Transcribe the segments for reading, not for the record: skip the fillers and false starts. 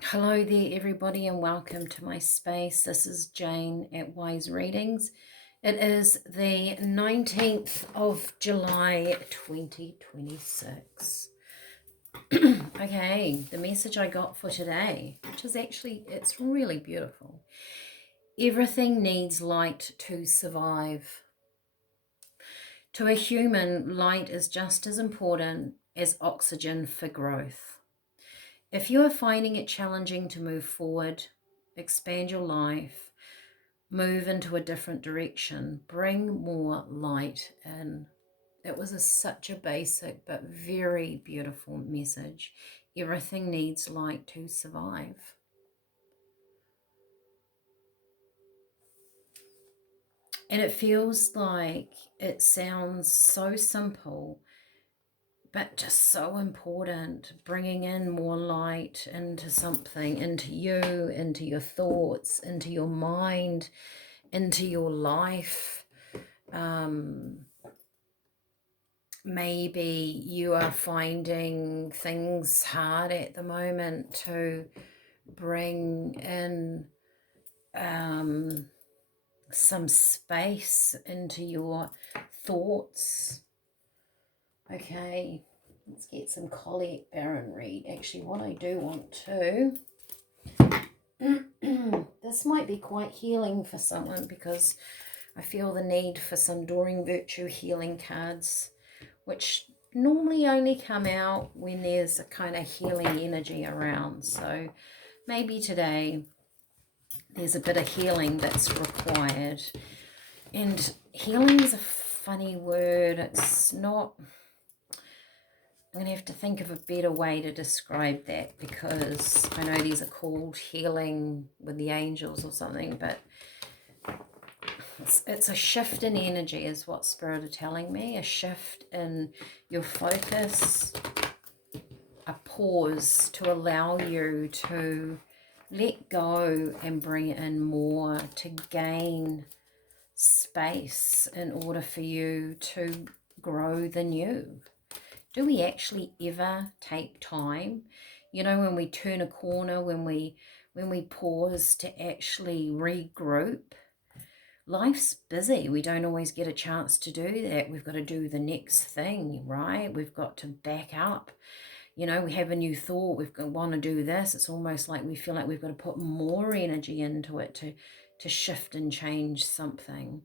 Hello there, everybody, and welcome to my space. This is Jane at Wise Readings. It is the 19th of July 2026. Okay, the message I got for today, which is actually, it's really beautiful. Everything needs light to survive. To a human, light is just as important as oxygen for growth. If you are finding it challenging to move forward, expand your life, move into a different direction, bring more light in. It was such a basic but very beautiful message. Everything needs light to survive. And it feels like it sounds so simple, but just so important, bringing in more light into something, into you, into your thoughts, into your mind, into your life. Maybe you are finding things hard at the moment to bring in some space into your thoughts. Okay, let's get some Colette Baron read. Actually, what I do want to... this might be quite healing for someone because I feel the need for some Doreen Virtue healing cards, which normally only come out when there's a kind of healing energy around. So maybe today there's a bit of healing that's required. And healing is a funny word. It's not... I'm going to have to think of a better way to describe that, because I know these are called healing with the angels or something, but it's a shift in energy is what Spirit are telling me, a shift in your focus, a pause to allow you to let go and bring in more, to gain space in order for you to grow the new. Do we actually ever take time? You know, when we turn a corner, when we pause to actually regroup. Life's busy. We don't always get a chance to do that. We've got to do the next thing, right? We've got to back up. You know, we have a new thought. We want to do this. It's almost like we feel like we've got to put more energy into it to shift and change something.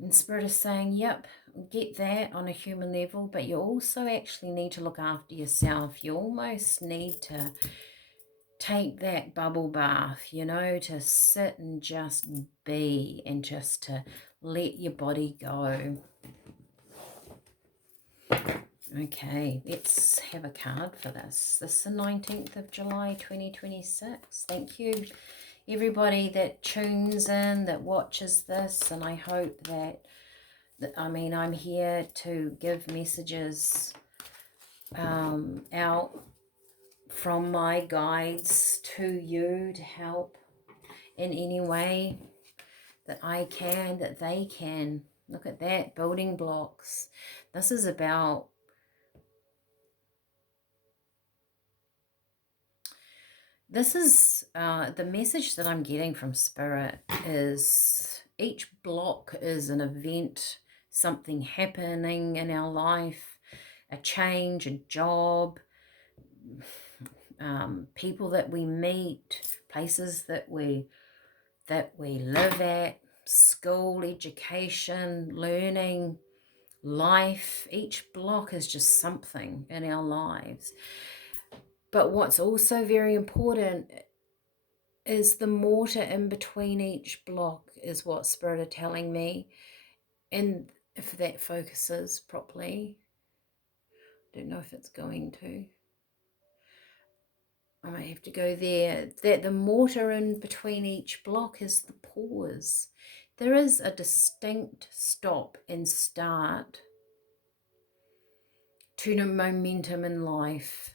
And Spirit is saying, yep, get that on a human level, but you also actually need to look after yourself. You almost need to take that bubble bath, you know, to sit and just be and just to let your body go. Okay, let's have a card for this. This is the 19th of July 2026. Thank you, everybody that tunes in, that watches this, and I hope that I'm here to give messages out from my guides to you to help in any way that I can, that they can. Look at that, building blocks. This is about the message that I'm getting from Spirit is each block is an event, something happening in our life, a change, a job, people that we meet, places that we live at, school, education, learning, life. Each block is just something in our lives. But what's also very important is the mortar in between each block is what Spirit are telling me. And if that focuses properly, I don't know if it's going to. I might have to go there. That the mortar in between each block is the pause. There is a distinct stop and start to the momentum in life.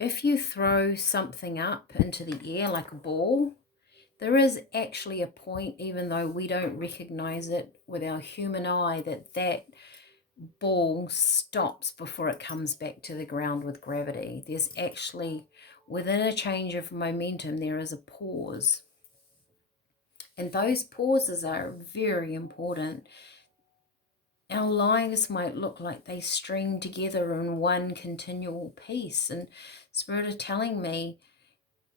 If you throw something up into the air like a ball, there is actually a point, even though we don't recognize it with our human eye, that ball stops before it comes back to the ground with gravity. There's actually Within a change of momentum, there is a pause. And those pauses are very important. Our lives might look like they string together in one continual piece. And Spirit are telling me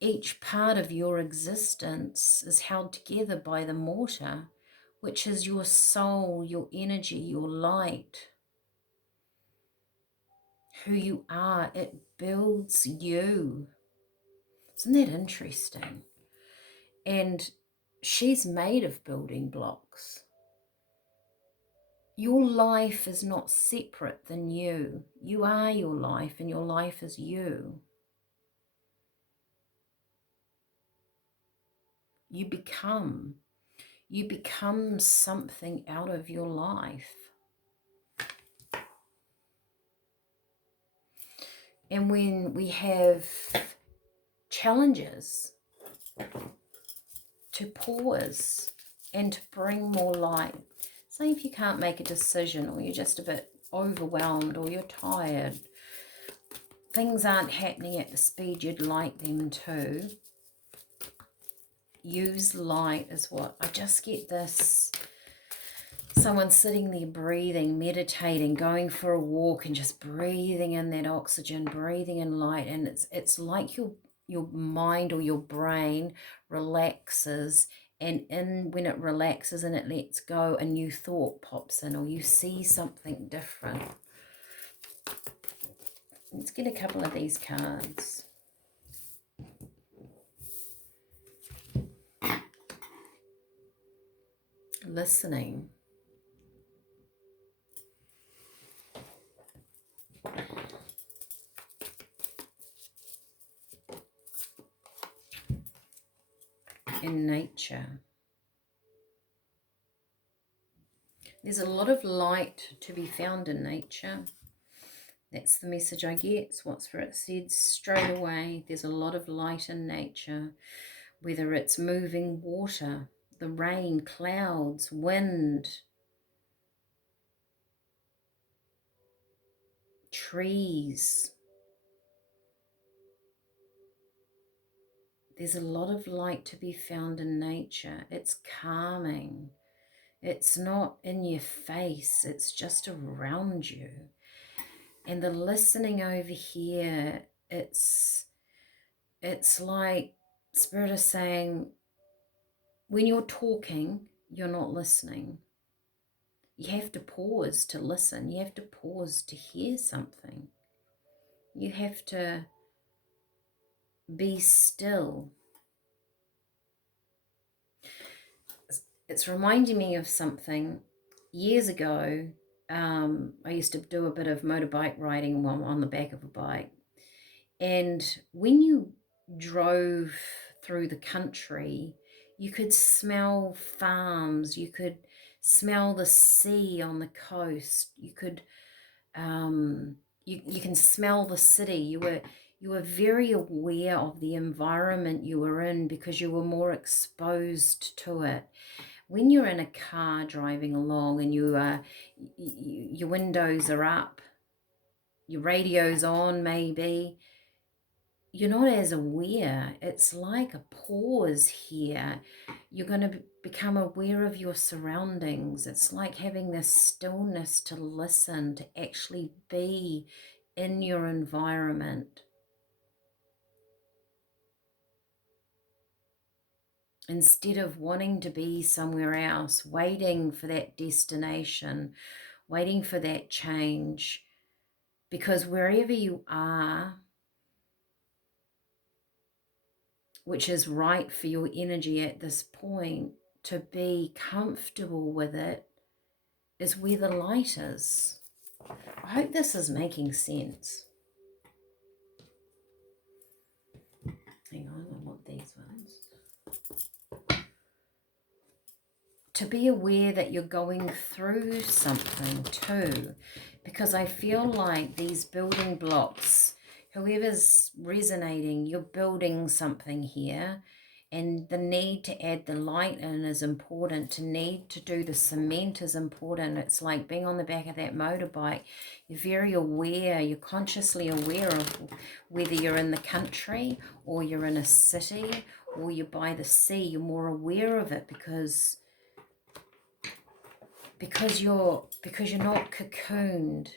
each part of your existence is held together by the mortar, which is your soul, your energy, your light, who you are. It builds you. Isn't that interesting? And she's made of building blocks. Your life is not separate than you. You are your life, and your life is you. You become something out of your life. And when we have challenges, to pause and to bring more light. Say if you can't make a decision, or you're just a bit overwhelmed, or you're tired, things aren't happening at the speed you'd like them to, use light as what I just get this. Someone sitting there breathing, meditating, going for a walk, and just breathing in that oxygen, breathing in light, and it's like your mind or your brain relaxes, and when it relaxes and it lets go, a new thought pops in, or you see something different. Let's get a couple of these cards. Listening. In nature. There's a lot of light to be found in nature. That's the message I get. It's what Spirit said straight away. There's a lot of light in nature, whether it's moving water, the rain, clouds, wind, trees. There's a lot of light to be found in nature. It's calming. It's not in your face. It's just around you. And the listening over here, it's like Spirit is saying, when you're talking, you're not listening. You have to pause to listen. You have to pause to hear something. You have to be still. It's reminding me of something. Years ago, I used to do a bit of motorbike riding while on the back of a bike. And when you drove through the country, you could smell farms, you could smell the sea on the coast, you could you can smell the city. You were very aware of the environment you were in because you were more exposed to it. When you're in a car driving along and your windows are up, your radio's on maybe, you're not as aware. It's like a pause here. You're going to become aware of your surroundings. It's like having this stillness to listen, to actually be in your environment. Instead of wanting to be somewhere else, waiting for that destination, waiting for that change. Because wherever you are, which is right for your energy at this point, to be comfortable with it, is where the light is. I hope this is making sense. Hang on, I want these ones. To be aware that you're going through something too, because I feel like these building blocks, whoever's resonating, you're building something here, And the need to add the light in is important. To need to do the cement is important. It's like being on the back of that motorbike. You're very aware, you're consciously aware of whether you're in the country or you're in a city or you're by the sea. You're more aware of it because you're not cocooned.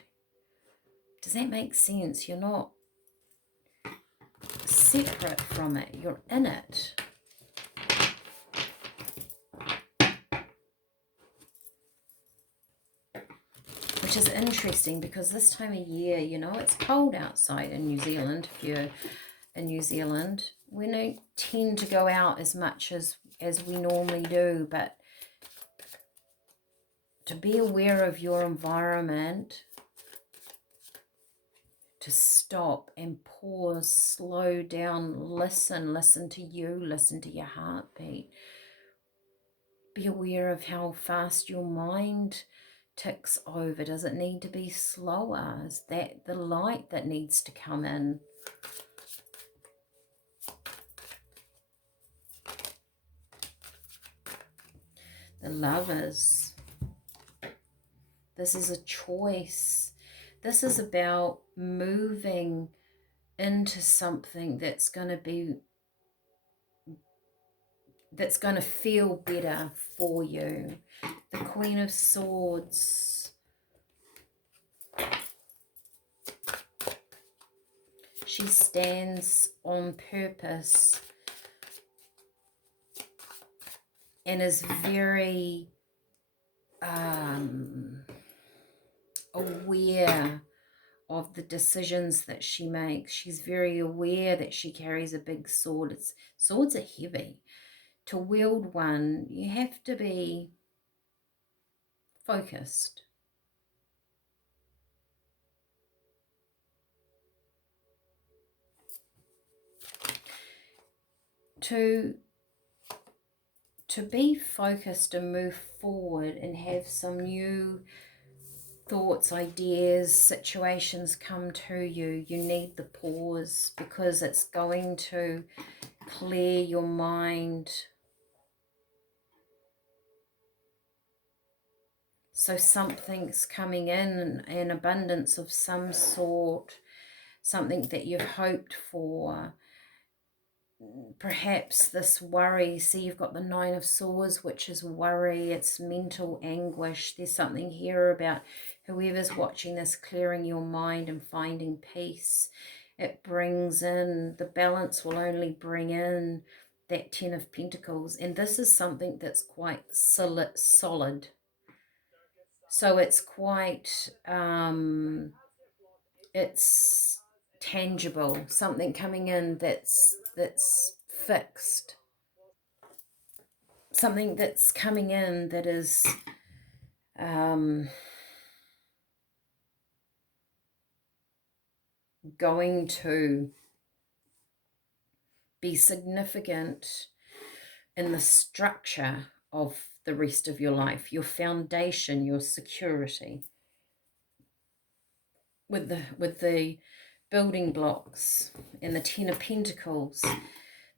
Does that make sense? You're not separate from it. You're in it. Which is interesting because this time of year, you know, it's cold outside in New Zealand. If you're in New Zealand, we don't tend to go out as much as we normally do, but to be aware of your environment, to stop and pause, slow down, listen to you, listen to your heartbeat. Be aware of how fast your mind ticks over. Does it need to be slower? Is that the light that needs to come in? The Lovers. This is a choice. This is about moving into something that's going to feel better for you. The Queen of Swords. She stands on purpose and is very aware of the decisions that she makes. She's very aware that she carries a big sword. Swords are heavy. To wield one, you have to be focused. To be focused and move forward and have some new thoughts, ideas, situations come to you, you need the pause because it's going to clear your mind. So something's coming in, an abundance of some sort, something that you've hoped for. Perhaps this worry, see you've got the Nine of Swords, which is worry, it's mental anguish. There's something here about whoever's watching this clearing your mind and finding peace. It brings in, the balance will only bring in that Ten of Pentacles, and this is something that's quite solid. So it's quite, it's tangible, something coming in that's fixed. Something that's coming in that is going to be significant in the structure of the rest of your life, your foundation, your security. With the building blocks and the Ten of Pentacles,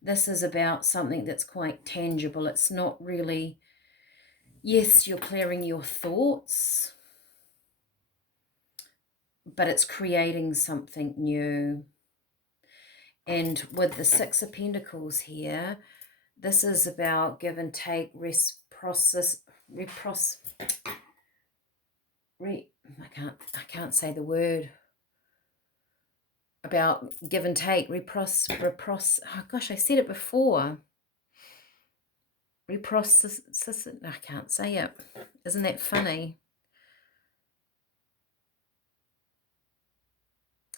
this is about something that's quite tangible. It's not really, yes, you're clearing your thoughts, but it's creating something new. And with the Six of Pentacles here, this is about give and take, I can't say the word. About give and take, oh gosh, I said it before. I can't say it. Isn't that funny?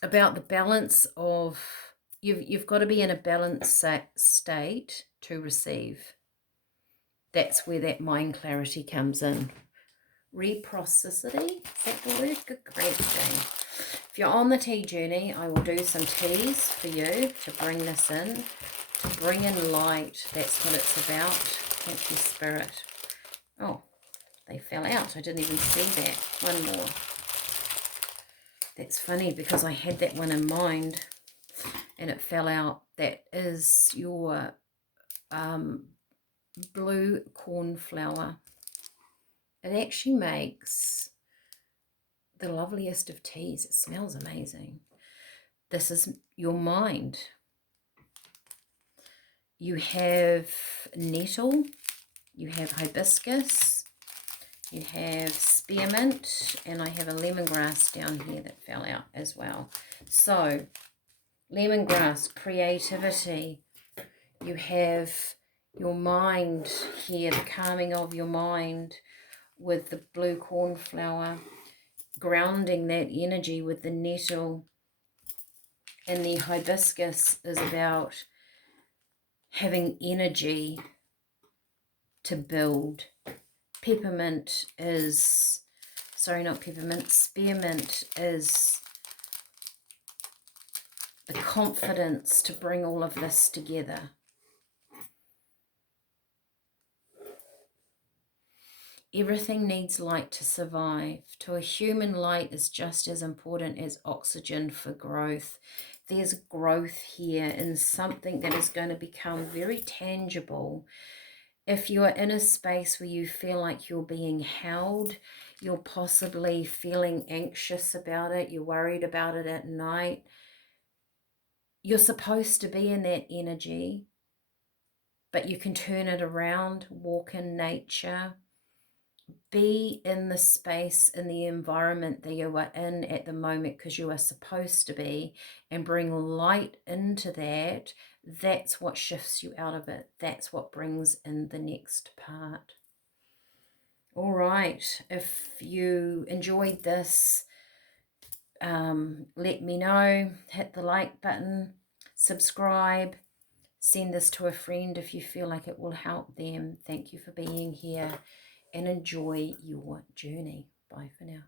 About the balance of, you've got to be in a balanced state to receive. That's where that mind clarity comes in. Reciprocity, is that the word? Good great day. If you're on the tea journey, I will do some teas for you to bring this in, to bring in light. That's what it's about. Thank you, Spirit. Oh, they fell out. I didn't even see that. One more. That's funny because I had that one in mind and it fell out. That is your blue cornflower. It actually makes the loveliest of teas. It smells amazing. This is your mind. You have nettle, you have hibiscus, you have spearmint, and I have a lemongrass down here that fell out as well. So, lemongrass, creativity. You have your mind here, the calming of your mind with the blue cornflower, grounding that energy with the nettle. And the hibiscus is about having energy to build. Peppermint is, sorry, not peppermint, spearmint is the confidence to bring all of this together. Everything needs light to survive. To a human, light is just as important as oxygen for growth. There's growth here in something that is going to become very tangible. If you are in a space where you feel like you're being held, you're possibly feeling anxious about it, you're worried about it at night, you're supposed to be in that energy, but you can turn it around, walk in nature, be in the space, in the environment that you are in at the moment because you are supposed to be, and bring light into that. That's what shifts you out of it. That's what brings in the next part. All right, if you enjoyed this, let me know. Hit the like button, subscribe, send this to a friend if you feel like it will help them. Thank you for being here and enjoy your journey. Bye for now.